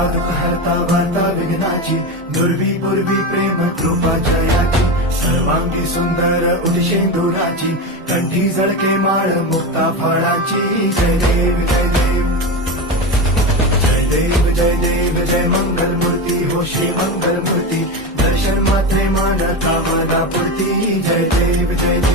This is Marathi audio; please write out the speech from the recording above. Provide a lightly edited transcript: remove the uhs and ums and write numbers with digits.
हरता दुःख हरता वार्ता विघ्नाची, दुर्वी पूर्वी प्रेम कृपा जयाची, सर्वांगी सुंदर उदिशेंदुराची, कंठी झळके माळ मुक्ता फळाची. जय देव जय देव जय देव जय देव जय मंगल मूर्ती हो श्री मंगल मूर्ती, दर्शन मात्रे मानता मना पुरती. जय देव जय देव